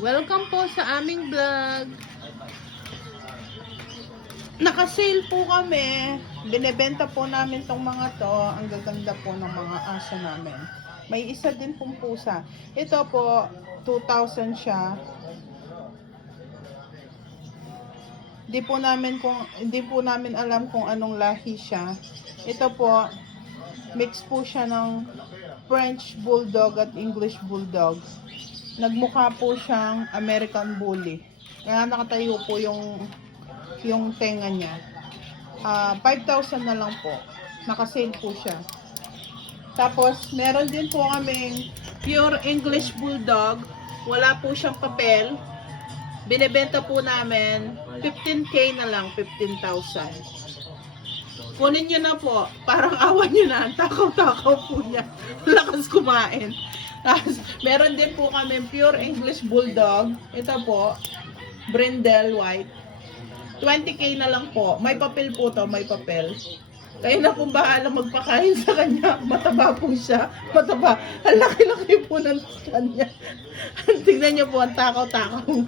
Welcome po sa aming vlog. Naka-sale po kami. Binebenta po namin tong mga to. Ang gaganda po ng mga aso namin. May isa din pong pusa. Ito po, 2,000 siya. Hindi po namin alam kung anong lahi siya. Ito po, mix po siya ng French Bulldog at English Bulldog. Nagmukha po siyang American Bully. Kaya nakatayo po yung tenga niya. 5,000 na lang po. Naka-sale po siya. Tapos, meron din po kaming pure English Bulldog. Wala po siyang papel. Binebenta po namin 15K na lang, 15,000. Kunin nyo na po. Parang awan nyo na. Takaw-takaw po niya. Lakas kumain. Tapos, meron din po kami pure English Bulldog. Ito po, Brindle White. 20K na lang po. May papel po to, may papel. Kayo na kung bahala magpakain sa kanya. Mataba po siya. Mataba. Ang laki-laki po ng tiyan niya. Tignan niyo po, ang takaw-takaw.